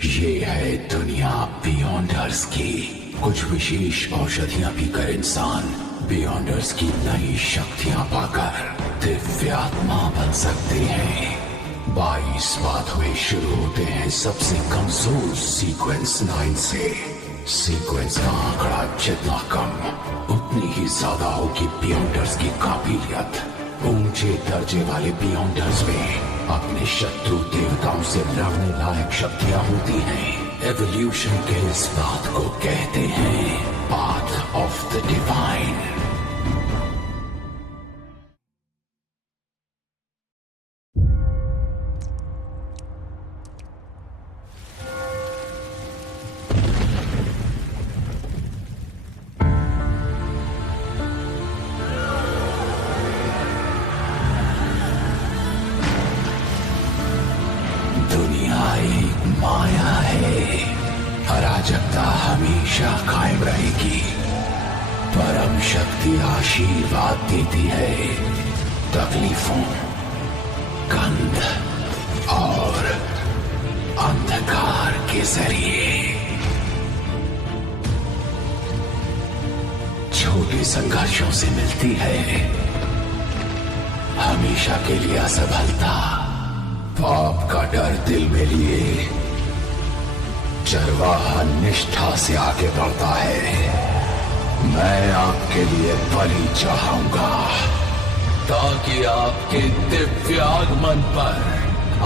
ये है दुनिया बियॉन्डर्स की। कुछ विशेष औषधियां पीकर इंसान बियॉन्डर्स की नई शक्तियां पाकर दिव्यात्मा बन सकते हैं। 22 पाथवे शुरू होते हैं सबसे कमजोर सीक्वेंस 9 से। सीक्वेंस का आंकड़ा जितना कम उतनी ही ज्यादा होगी बियॉन्डर्स की काबिलियत। ऊंचे दर्जे वाले बियॉन्डर्स में अपने शत्रु देवताओं से लड़ने लायक शक्तियां होती हैं। एवोल्यूशन के इस बात को कहते हैं पाथ ऑफ द डिवाइन। माया है, अराजकता हमेशा कायम रहेगी। परम शक्ति आशीर्वाद देती है तकलीफों, गंध और अंधकार के जरिए। छोटे संघर्षों से मिलती है हमेशा के लिए असफलता। पाप का डर दिल में लिए चरवाहा निष्ठा से आगे बढ़ता है। मैं आपके लिए बलि चढ़ाऊंगा ताकि आपके दिव्य आगमन पर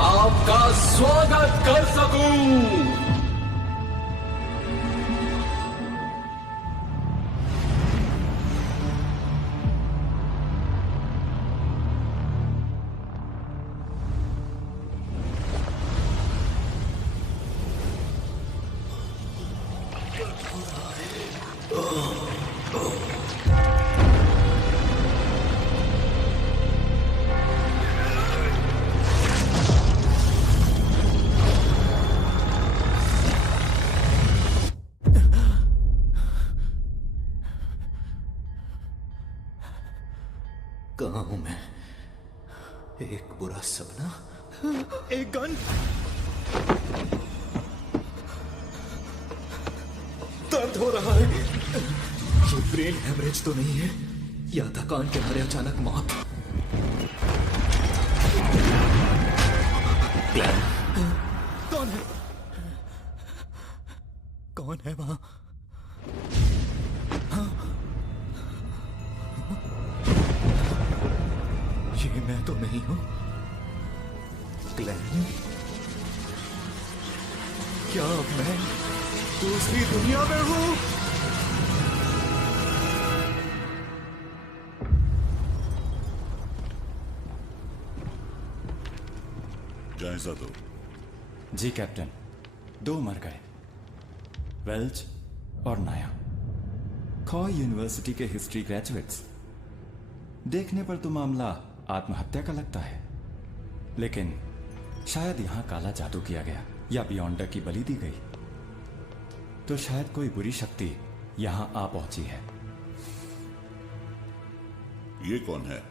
आपका स्वागत कर सकूं। कहाँ हूं मैं? एक बुरा सपना, एक गन, दर्द हो रहा है। ये ब्रेन हेमरेज तो नहीं है या थकान के मारे अचानक मौत? क्लैन, कौन है? कौन है वहां? ये मैं तो नहीं हूं। क्लैन, क्या मैं दूसरी दुनिया में हूं? जायजा दो। जी कैप्टन, 2 मर गए, वेल्च और नाया, खॉ यूनिवर्सिटी के हिस्ट्री ग्रेजुएट्स। देखने पर तो मामला आत्महत्या का लगता है, लेकिन शायद यहां काला जादू किया गया या बियॉन्डर की बलि दी गई। तो शायद कोई बुरी शक्ति यहां आ पहुंची है। ये कौन है?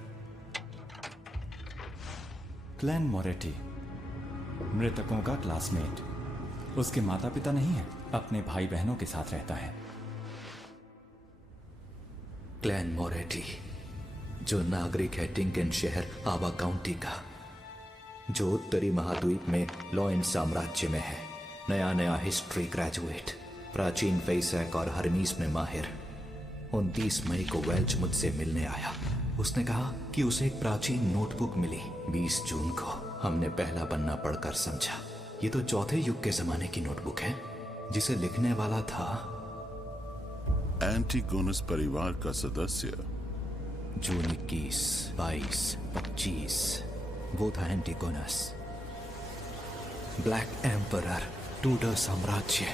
क्लैन मोरेटी, मृतकों का क्लासमेट। उसके माता पिता नहीं है, अपने भाई बहनों के साथ रहता है। क्लैन मोरेटी, जो नागरिक है टिंकन शहर आवा काउंटी का, जो उत्तरी महाद्वीप में लॉयन साम्राज्य में है। नया हिस्ट्री ग्रेजुएट, प्राचीन फेसैक और हरमीज में माहिर। 29 मई को वेल्च मुझसे मिलने आया। उसने कहा कि उसे एक प्राचीन नोटबुक मिली। 20 जून को हमने पहला पन्ना पढ़कर समझा ये तो चौथे युग के जमाने की नोटबुक है, जिसे लिखने वाला था एंटिगोनस परिवार का सदस्य। जून 21, 22, 25 वो था एंटिगोनस। ब्लैक एम्परर, टूडर साम्राज्य,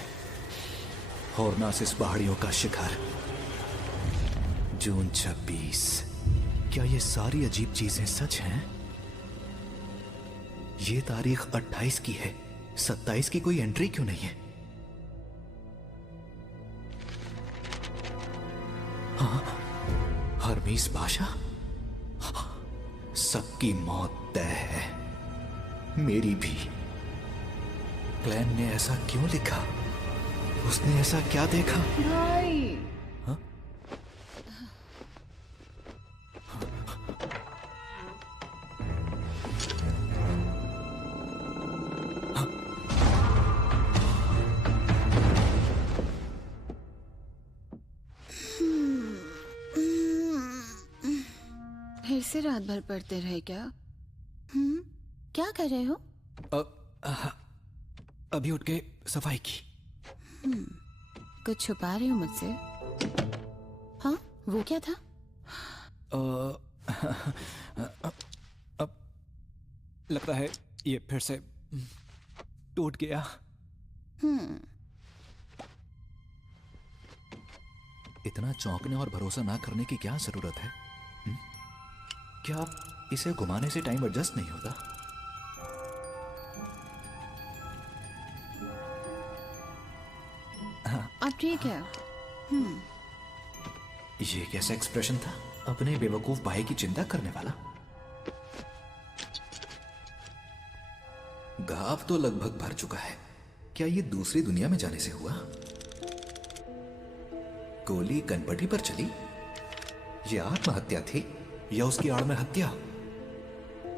हॉर्नासिस पहाड़ियों का शिखर। जून 26। क्या ये सारी अजीब चीजें सच हैं? ये तारीख 28 की है, 27 की कोई एंट्री क्यों नहीं है? हाँ, हरमीस बादशाह, सबकी मौत तय है, मेरी भी। क्लैन ने ऐसा क्यों लिखा? उसने ऐसा क्या देखा? भाई फिर से रात भर पढ़ते रहे क्या? क्या कर रहे हो? अभी उठ के सफाई की। कुछ छुपा रहे हो मुझसे? हाँ, वो क्या था? अब लगता है ये फिर से टूट गया। इतना चौंकने और भरोसा ना करने की क्या जरूरत है? क्या इसे घुमाने से टाइम एडजस्ट नहीं होता? अब ठीक है। ये कैसा एक्सप्रेशन था? अपने बेवकूफ भाई की चिंता करने वाला। घाव तो लगभग भर चुका है। क्या ये दूसरी दुनिया में जाने से हुआ? गोली कनपटी पर चली? ये आत्महत्या थी या उसकी आड़ में हत्या?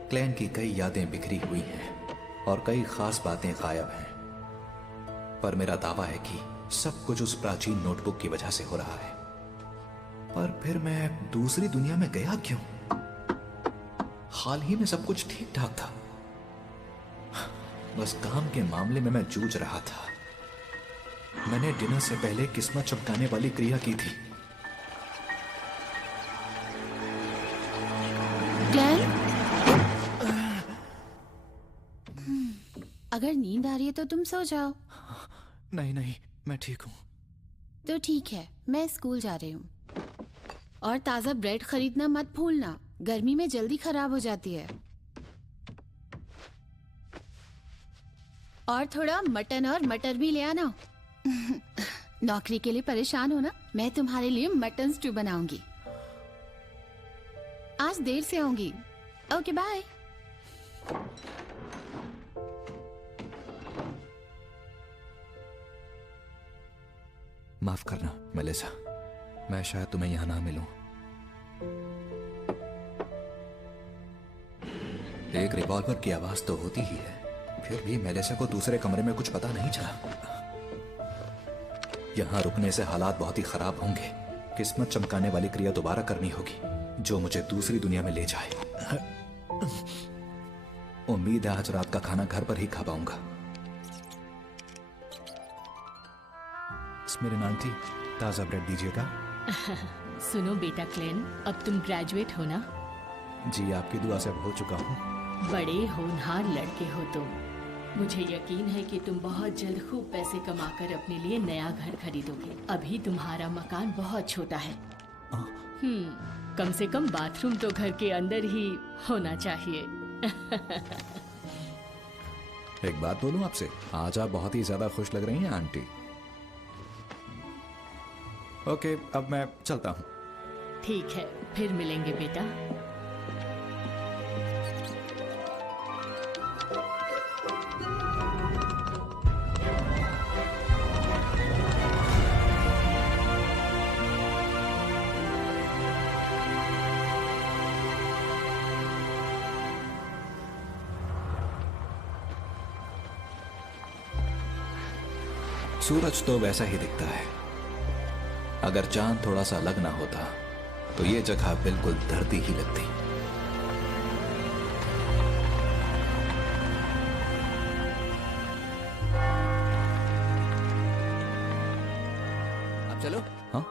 क्लैन की कई यादें बिखरी हुई हैं और कई खास बातें गायब हैं, पर मेरा दावा है कि सब कुछ उस प्राचीन नोटबुक की वजह से हो रहा है। पर फिर मैं दूसरी दुनिया में गया क्यों? हाल ही में सब कुछ ठीक ठाक था। बस काम के मामले में मैं जूझ रहा था। मैंने डिनर से पहले किस्मत चमकाने वाली क्रिया की थी। क्लैन, अगर नींद आ रही है तो तुम सो जाओ। नहीं नहीं, मैं ठीक हूं। तो ठीक है, मैं स्कूल जा रही हूँ। और ताज़ा ब्रेड खरीदना मत भूलना, गर्मी में जल्दी खराब हो जाती है। और थोड़ा मटन और मटर भी ले आना। नौकरी के लिए परेशान हो ना? मैं तुम्हारे लिए मटन स्टू बनाऊंगी। आज देर से आऊंगी। Okay bye. माफ करना मेलिसा, मैं शायद तुम्हें यहां ना मिलूं। एक रिवॉल्वर की आवाज तो होती ही है, फिर भी मेलिसा को दूसरे कमरे में कुछ पता नहीं चला। यहां रुकने से हालात बहुत ही खराब होंगे। किस्मत चमकाने वाली क्रिया दोबारा करनी होगी, जो मुझे दूसरी दुनिया में ले जाए। उम्मीद है आज रात का खाना घर पर ही खा पाऊंगा। मेरे आंटी, ताजा ब्रेड दीजिएगा। सुनो बेटा क्लेन, अब तुम ग्रेजुएट हो ना? जी, आपकी दुआ से हो चुका हूँ। बड़े होनहार लड़के हो तुम। मुझे यकीन है कि तुम बहुत जल्द खूब पैसे कमाकर अपने लिए नया घर खरीदोगे। अभी तुम्हारा मकान बहुत छोटा है। कम से कम बाथरूम तो घर के अंदर ही होना चाहिए। एक बात बोलूं आपसे, आज आप बहुत ही ज्यादा खुश लग रही हैं आंटी। ओके, अब मैं चलता हूँ। ठीक है, फिर मिलेंगे बेटा। सूरज तो वैसा ही दिखता है। अगर चांद थोड़ा सा अलग ना होता तो ये जगह बिल्कुल धरती ही लगती। अब चलो। हाँ,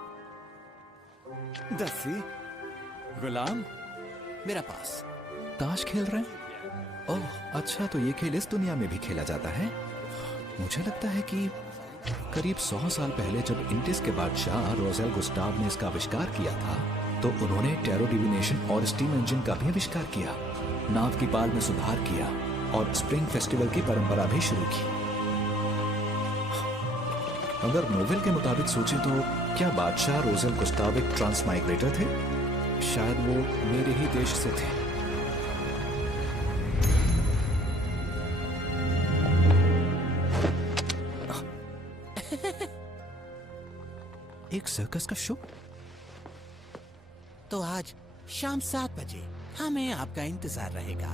दस्सी, गुलाम, मेरा पास ताश खेल रहे हैं। ओह अच्छा, तो ये खेल इस दुनिया में भी खेला जाता है। मुझे लगता है कि करीब 100 साल पहले जब इंडिस के बादशाह रोजेल गुस्टाव ने इसका आविष्कार किया था, तो उन्होंने टैरो डिविनेशन और स्टीम इंजन का भी आविष्कार किया, नाव की पाल में सुधार किया और स्प्रिंग फेस्टिवल की परंपरा भी शुरू की। अगर नोवेल के मुताबिक सोचे तो क्या बादशाह रोजेल गुस्टाव एक ट्रांस माइग्रेटर थे? शायद वो मेरे ही देश से थे। एक सर्कस का शो? तो आज शाम 7 बजे हमें आपका इंतजार रहेगा।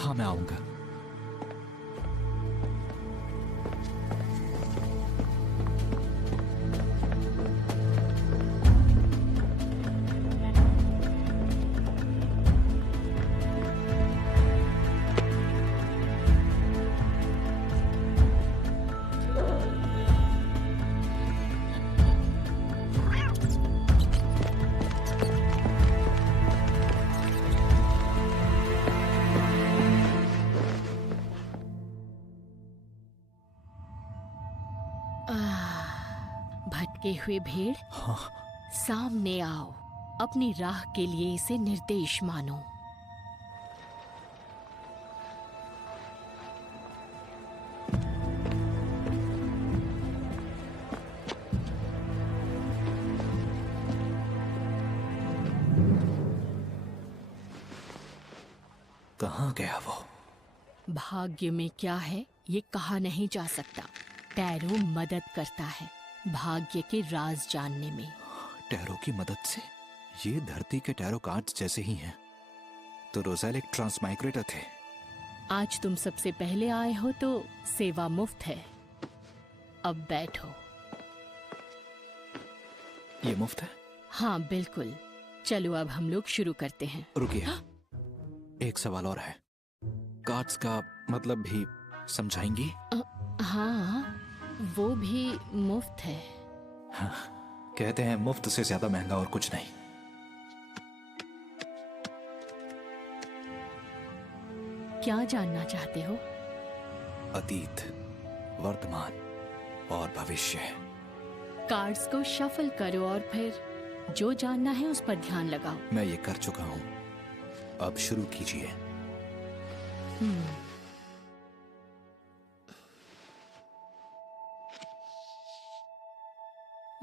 हाँ, मैं आऊंगा। भटके हुए भेड़, सामने आओ। अपनी राह के लिए इसे निर्देश मानो। कहाँ गया वो? भाग्य में क्या है ये कहा नहीं जा सकता। टैरो मदद करता है भाग्य के राज जानने में। टैरो की मदद से? ये धरती के टैरो कार्ड्स जैसे ही हैं। तो रोज़ेल एक ट्रांसमाइग्रेटर थे। आज तुम सबसे पहले आए हो तो सेवा मुफ्त है। अब बैठो। ये मुफ्त है? हाँ बिल्कुल। चलो अब हम लोग शुरू करते हैं। रुकिए, एक सवाल और है। कार्ड्स का मतलब भी समझाएंगी? हाँ, वो भी मुफ्त है। हाँ, कहते हैं मुफ्त से ज्यादा महंगा और कुछ नहीं। क्या जानना चाहते हो? अतीत, वर्तमान और भविष्य। कार्ड्स को शफल करो और फिर जो जानना है उस पर ध्यान लगाओ। मैं ये कर चुका हूं, अब शुरू कीजिए।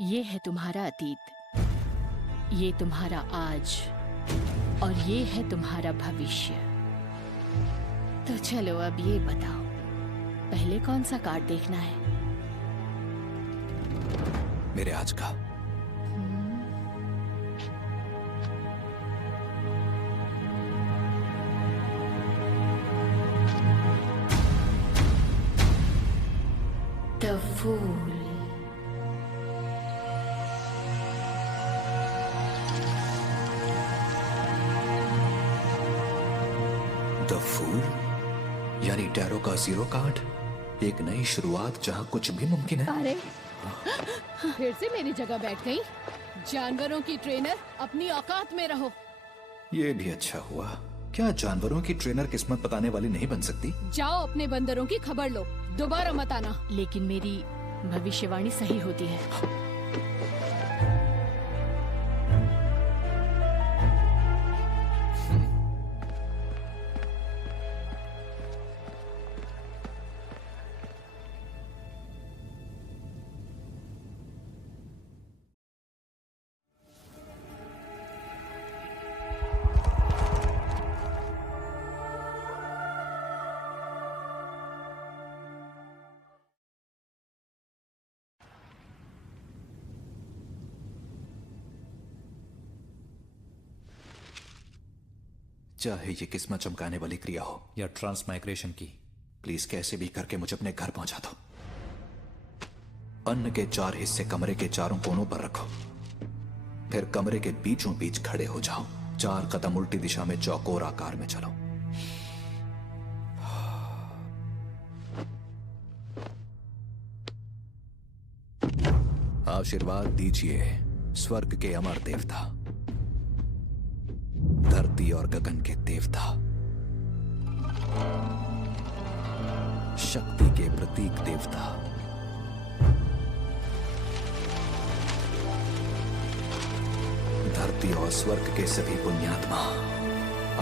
ये है तुम्हारा अतीत, ये तुम्हारा आज और ये है तुम्हारा भविष्य। तो चलो अब ये बताओ, पहले कौन सा कार्ड देखना है? मेरे आज का। The Fool। द फूल यानी टैरो का जीरो कार्ड। एक नई शुरुआत जहां कुछ भी मुमकिन है। अरे फिर से मेरी जगह बैठ गई। जानवरों की ट्रेनर, अपनी औकात में रहो। ये भी अच्छा हुआ। क्या जानवरों की ट्रेनर किस्मत बताने वाली नहीं बन सकती? जाओ अपने बंदरों की खबर लो, दोबारा मत आना। लेकिन मेरी भविष्यवाणी सही होती है। चाहे ये किस्मत चमकाने वाली क्रिया हो या ट्रांसमाइग्रेशन की, प्लीज कैसे भी करके मुझे अपने घर पहुंचा दो। अन्न के 4 हिस्से कमरे के चारों कोनों पर रखो, फिर कमरे के बीचों बीच खड़े हो जाओ। 4 कदम उल्टी दिशा में चौकोर आकार में चलो। आशीर्वाद दीजिए स्वर्ग के अमर देवता, धरती और गगन के देवता, शक्ति के प्रतीक देवता, धरती और स्वर्ग के सभी पुण्यात्मा,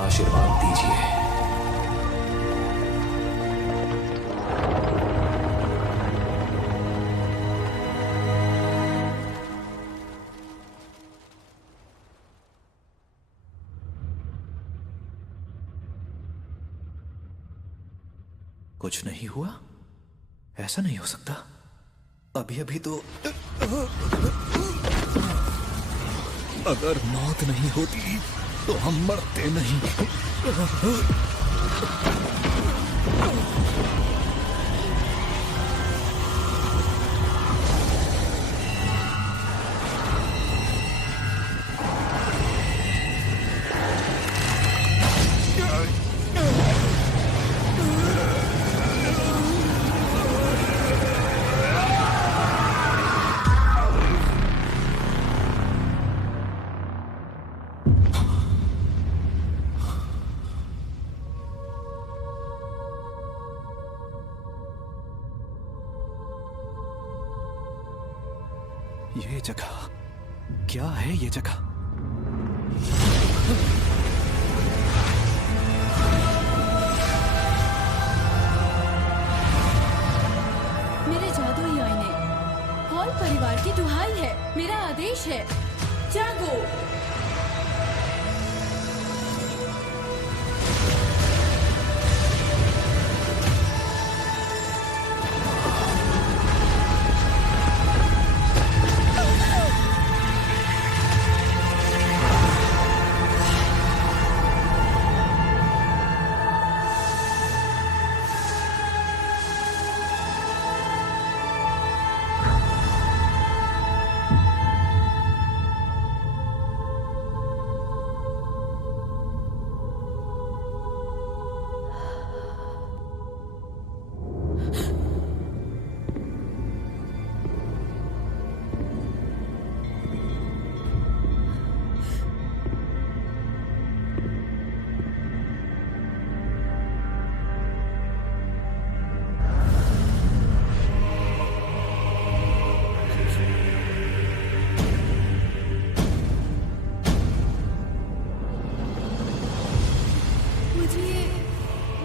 आशीर्वाद दीजिए। कुछ नहीं हुआ? ऐसा नहीं हो सकता। अभी अभी तो अगर मौत नहीं होती तो हम मरते नहीं। ये जगह क्या है? ये जगह मेरे जादुई आईने, हॉल परिवार की दुहाई है, मेरा आदेश है, जागो।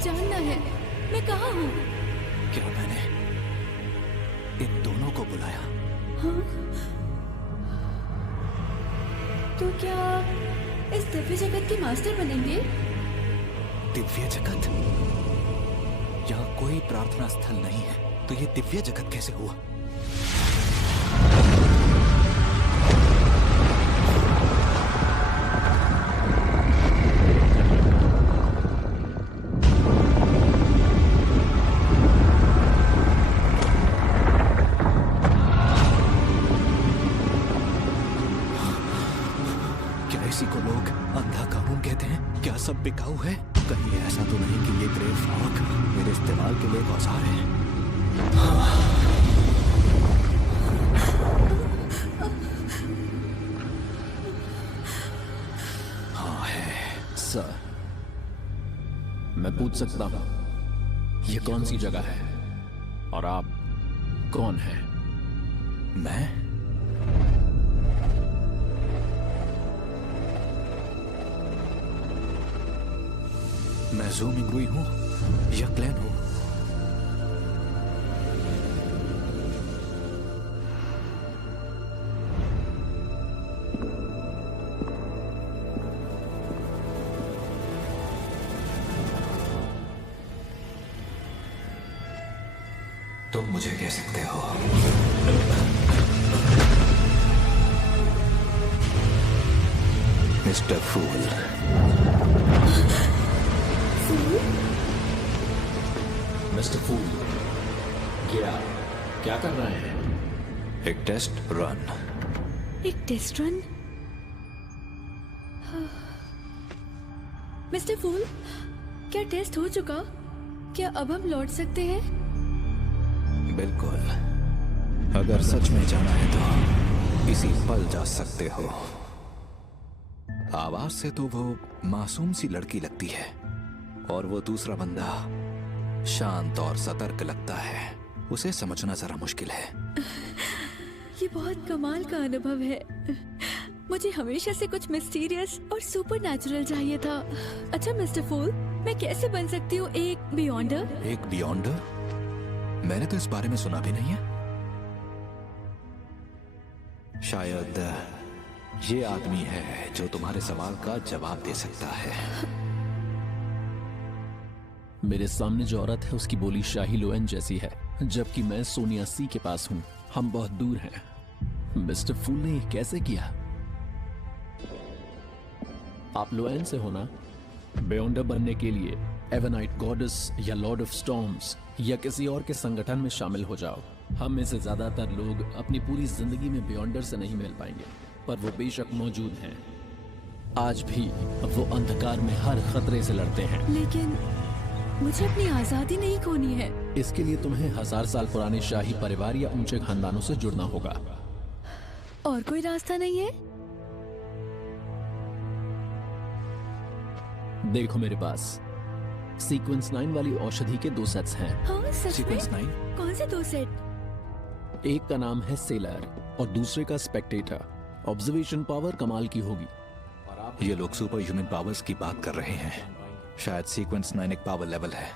जानना है मैं कहाँ हूँ। क्या मैंने इन दोनों को बुलाया? हाँ? तो क्या इस दिव्य जगत के मास्टर बनेंगे? दिव्य जगत? यहाँ कोई प्रार्थना स्थल नहीं है, तो ये दिव्य जगत कैसे हुआ? इसी को लोग अंधा कानून कहते हैं। क्या सब बिकाऊ है? कहीं ऐसा तो नहीं कि ये ग्रेव फॉग मेरे इस्तेमाल के लिए एक औजार है? हाँ है। सर, मैं पूछ सकता हूं ये कौन सी जगह है और आप कौन हैं? मैं ज़ू मिंगरुई हूँ, यक्लैन हूँ। तुम मुझे कह सकते हो। मिस्टर फूल। मिस्टर फूल, क्या कर रहे हैं? एक टेस्ट रन। एक टेस्ट रन? मिस्टर फूल, क्या टेस्ट हो चुका? क्या अब हम लौट सकते हैं? बिल्कुल। अगर सच में जाना है तो इसी पल जा सकते हो। आवाज से तो वो मासूम सी लड़की लगती है, और वो दूसरा बंदा शांत और सतर्क लगता है। उसे समझना जरा मुश्किल है। ये बहुत कमाल का अनुभव है। मुझे हमेशा से कुछ मिस्टीरियस और सुपरनैचुरल चाहिए था। अच्छा मिस्टर फूल, मैं कैसे बन सकती हूँ एक बियॉन्डर? एक बियॉन्डर? मैंने तो इस बारे में सुना भी नहीं है। शायद ये आदमी है जो तुम्हारे सवाल का जवाब दे सकता है। मेरे सामने जो औरत है उसकी बोली शाही लोएन जैसी है, जबकि मैं सोनिया सी के पास हूं। हम बहुत दूर हैं। मिस्टर फूल ने ये कैसे किया? आप लोएन से होना? बेयोंडर बनने के लिए एवनाइट गॉडेस या लॉर्ड ऑफ स्टॉर्म्स या किसी और के संगठन में शामिल हो जाओ। हम में से ज्यादातर लोग अपनी पूरी जिंदगी में बेयोंडर से नहीं मिल पाएंगे, पर वो बेशक मौजूद हैं। आज भी वो अंधकार में हर खतरे से लड़ते हैं। लेकिन मुझे अपनी आजादी नहीं खोनी है। इसके लिए तुम्हें 1000 साल पुराने शाही परिवार या ऊंचे खानदानों से जुड़ना होगा। और कोई रास्ता नहीं है? देखो मेरे पास सीक्वेंस 9 वाली औषधि के 2 सेट्स हैं। हाँ, सच सीक्वेंस में? 9? कौन से 2 सेट? एक का नाम है सेलर और दूसरे का स्पेक्टेटर। ऑब्जर्वेशन पावर कमाल की होगी। ये लोग सुपर ह्यूमन पावर्स की बात कर रहे हैं। शायद सीक्वेंस 9 एक पावर लेवल है।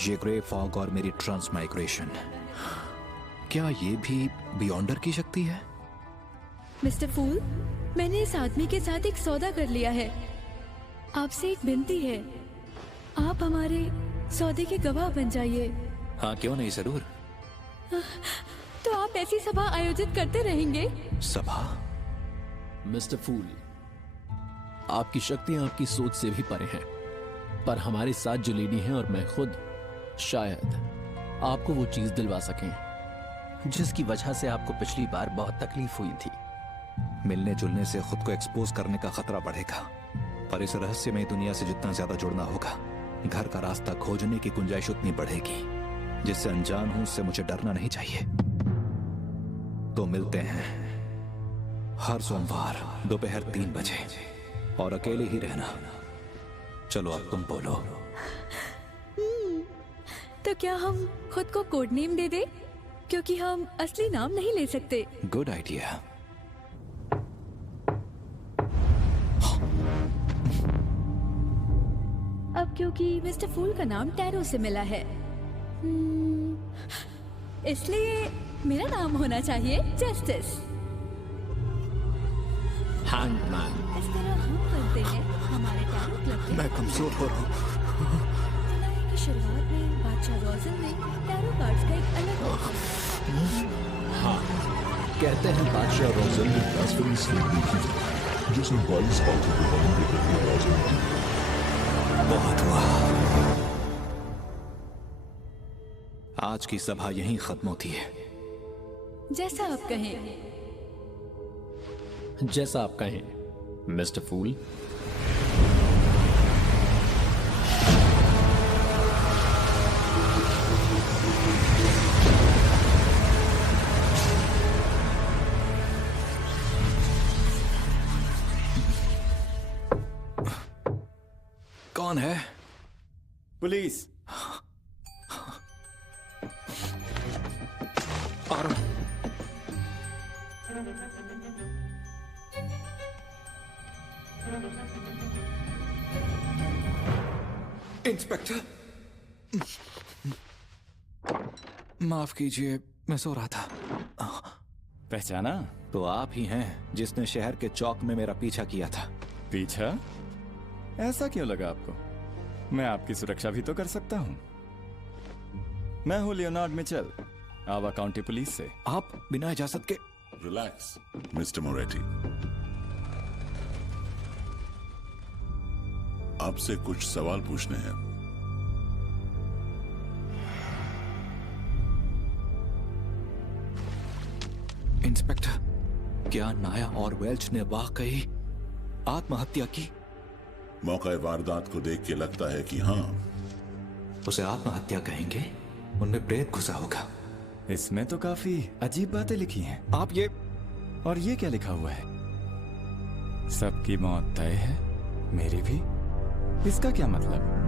ये ग्रे फॉग और मेरी ट्रांसमाइग्रेशन, क्या ये भी बियॉन्डर की शक्ति है? मिस्टर फूल, मैंने इस आदमी के साथ एक सौदा कर लिया है। आपसे एक विनती है, आप हमारे सौदे के गवाह बन जाइए। हाँ, क्यों नहीं, जरूर। तो आप ऐसी सभा आयोजित करते रहेंगे? सभा? मिस्टर फूल, आपकी शक्तियां आपकी सोच से भी परे हैं, पर हमारे साथ जो लेडी हैं और मैं खुद शायद आपको वो चीज दिलवा सकें जिसकी वजह से आपको पिछली बार बहुत तकलीफ हुई थी। मिलने जुलने से खुद को एक्सपोज करने का खतरा बढ़ेगा, पर इस रहस्यमय दुनिया से जितना ज्यादा जुड़ना होगा, घर का रास्ता खोजने की गुंजाइश उतनी बढ़ेगी। जिससे अनजान हूं उससे मुझे डरना नहीं चाहिए। तो मिलते हैं हर सोमवार दोपहर 3 बजे, और अकेले ही रहना। चलो अब तुम बोलो। तो क्या हम खुद को कोड नेम दे दे, क्योंकि हम असली नाम नहीं ले सकते। Good idea. अब क्योंकि मिस्टर फूल का नाम टैरो से मिला है, इसलिए मेरा नाम होना चाहिए जस्टिस। हैंगमैन। इस तरह हम बनते हैं हमारे टैरो क्लब के। मैं कमजोर हो रहा हूँ। सुना है कि शुरुआत में बादशाह रोजन ने टैरो कार्ड्स का एक अलग हाँ, कहते हैं बादशाह रोजन जिसने 22 बातों के बारे में बहुत हुआ। आज की सभा यहीं खत्म होती है। जैसा आप कहें। जैसा आप कहें मिस्टर फूल। कौन है? पुलिस। आ रहा हूं। इंस्पेक्टर, माफ कीजिए, मैं सो रहा था। पहचाना? तो आप ही हैं जिसने शहर के चौक में मेरा पीछा किया था। पीछा? ऐसा क्यों लगा आपको? मैं आपकी सुरक्षा भी तो कर सकता हूं। मैं हूं लियोनार्ड मिचेल, आवा काउंटी पुलिस से। आप बिना इजाजत के? रिलैक्स मिस्टर मोरेटी, आपसे कुछ सवाल पूछने हैं। इंस्पेक्टर, क्या नाया और वेल्च ने वाकई आत्महत्या की? मौका वारदात को देख के लगता है कि हाँ। उसे आत्महत्या कहेंगे? उनमें प्रेत घुसा होगा। इसमें तो काफी अजीब बातें लिखी हैं। आप ये और ये क्या लिखा हुआ है? सबकी मौत तय है, मेरी भी। इसका क्या मतलब?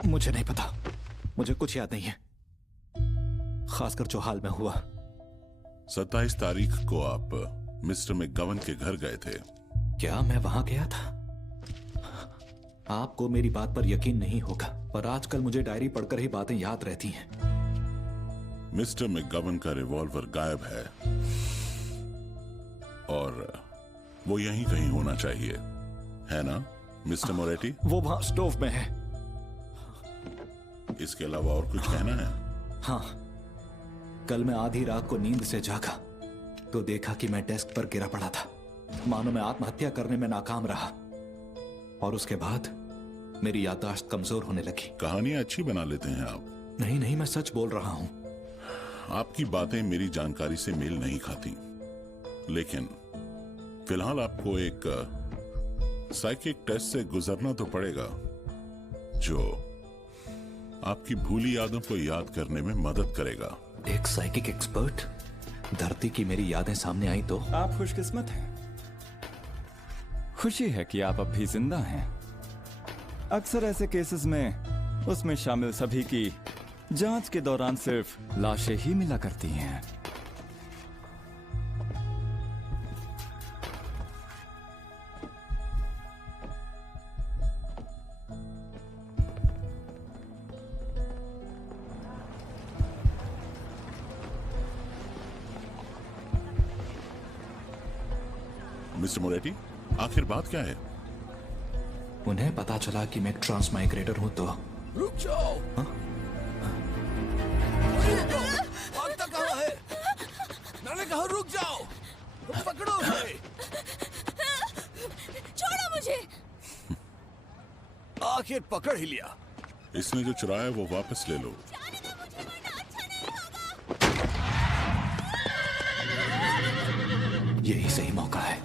मुझे नहीं पता, मुझे कुछ याद नहीं है, खासकर जो हाल में हुआ। 27 तारीख को आप मिस्टर मैकगवन के घर गए थे। क्या मैं वहां गया था? आपको मेरी बात पर यकीन नहीं होगा, पर आजकल मुझे डायरी पढ़कर ही बातें याद रहती हैं। मिस्टर मैकगवन का रिवॉल्वर गायब है। और वो यहीं कहीं होना चाहिए, है ना मिस्टर मोरेटी? वो वहां स्टोव में है। इसके अलावा और कुछ कहना है? हाँ, कल मैं आधी रात को नींद से जागा तो देखा कि मैं डेस्क पर गिरा पड़ा था, मानो मैं आत्महत्या करने में नाकाम रहा। और उसके बाद मेरी याददाश्त कमजोर होने लगी। कहानियां अच्छी बना लेते हैं आप। नहीं नहीं, मैं सच बोल रहा हूं। आपकी बातें मेरी जानकारी से मेल नहीं खाती, लेकिन फिलहाल आपको एक साइकिक टेस्ट से गुजरना तो पड़ेगा जो आपकी भूली यादों को याद करने में मदद करेगा। एक साइकिक एक्सपर्ट? धरती की मेरी यादें सामने आई तो? आप खुशकिस्मत हैं। खुशी है कि आप अब भी जिंदा हैं। अक्सर ऐसे केसेस में उसमें शामिल सभी की जांच के दौरान सिर्फ लाशें ही मिला करती हैं। मिस्टर मोरेटी, आखिर बात क्या है? उन्हें पता चला कि मैं एक ट्रांसमाइग्रेटर हूं तो। रुक जाओ। हाँ? भागता कहाँ है? मैंने कहा रुक जाओ। पकड़ो उसे। छोड़ो मुझे। आखिर पकड़ ही लिया। इसने जो चुराया है वो वापस ले लो। यही सही मौका है।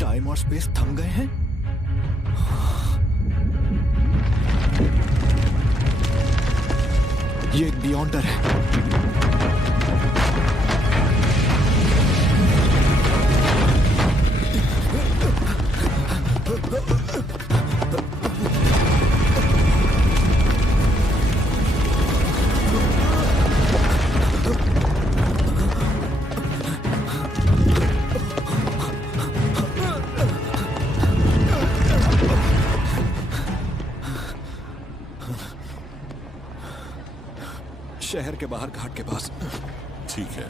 टाइम और स्पेस थम गए हैं। ये एक बियॉन्डर है। शहर के बाहर घाट के पास। ठीक है।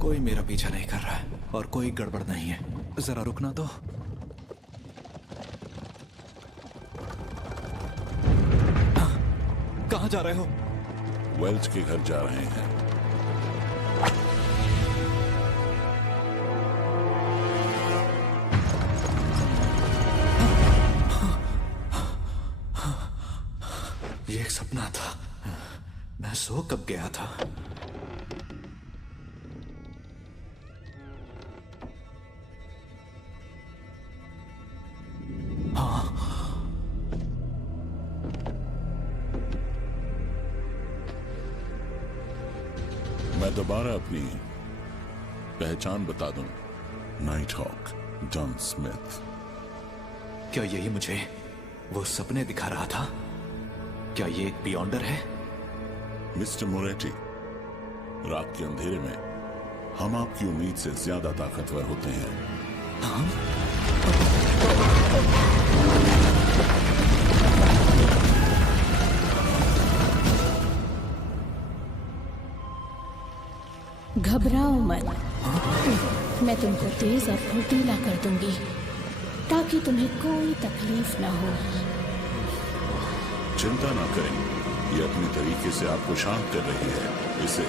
कोई मेरा पीछा नहीं कर रहा है और कोई गड़बड़ नहीं है। जरा रुकना तो। कहाँ जा रहे हो? वेल्च के घर जा रहे हैं। ये एक सपना था। मैं सो कब गया था? मैं दोबारा अपनी पहचान बता दूं। Night hawk John Smith. क्या यही मुझे वो सपने दिखा रहा था? क्या ये एक बियॉन्डर है? मिस्टर मोरेटी, रात के अंधेरे में हम आपकी उम्मीद से ज्यादा ताकतवर होते हैं। घबराओ मत। मैं तुमको तेज और फुर्तीला कर दूंगी ताकि तुम्हें कोई तकलीफ ना हो। चिंता ना करें, ये अपने तरीके से आपको शांत कर रही है। इसे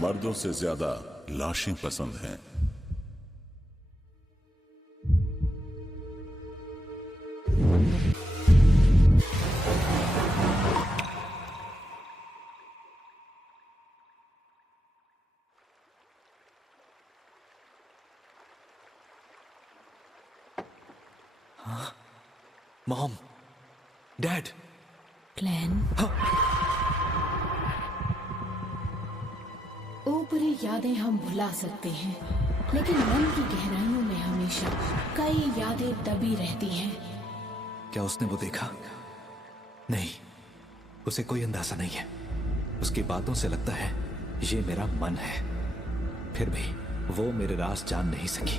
मर्दों से ज्यादा लाशें पसंद हैं। Mom, dad. ग्लेन, ऊपरी यादें हम भुला सकते हैं, लेकिन मन की गहराइयों में हमेशा कई यादें दबी रहती हैं। क्या उसने वो देखा? नहीं, उसे कोई अंदाजा नहीं है। उसकी बातों से लगता है ये मेरा मन है। फिर भी वो मेरे राज जान नहीं सकी।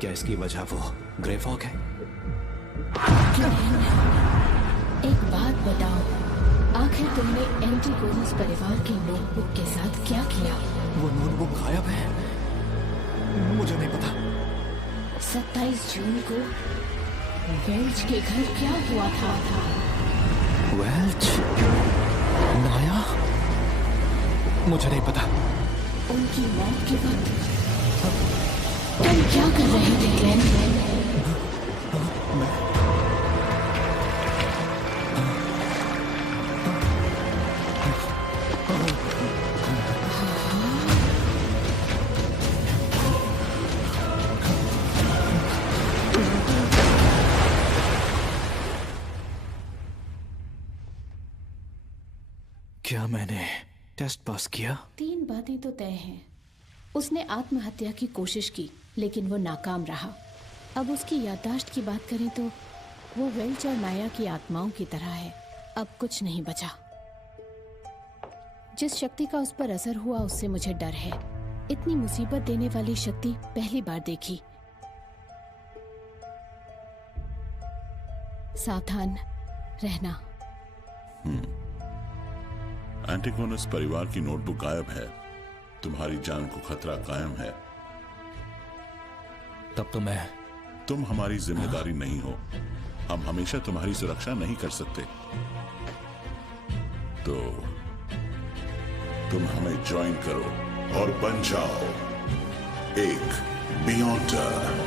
क्या इसकी वजह वो ग्रे फॉग है? एक बात बताओ, आखिर तुमने एंटीगोनस परिवार की नोटबुक के साथ क्या किया? वो नोटबुक गायब है। मुझे नहीं पता। 27 जून को वेल्च के घर क्या हुआ था? वेल्च? नाया? मुझे नहीं पता। उनकी मौत के वक्त तुम क्या कर रहे थे ग्लेन? क्या मैंने टेस्ट पास किया? 3 बातें तो तय हैं। उसने आत्महत्या की कोशिश की, लेकिन वो नाकाम रहा। अब उसकी याददाश्त की बात करें तो वो वेल्च और नाया की आत्माओं की तरह है। अब कुछ नहीं बचा। जिस शक्ति का उस पर असर हुआ उससे मुझे डर है। इतनी मुसीबत देने वाली शक्ति पहली बार देखी। सावधान रहना। एंटीगोनस परिवार की नोटबुक गायब है। तुम्हारी जान को खतरा कायम है। तब तो मैं... तुम हमारी जिम्मेदारी नहीं हो। हम हमेशा तुम्हारी सुरक्षा नहीं कर सकते। तो तुम हमें ज्वाइन करो और बन जाओ एक बियॉन्डर।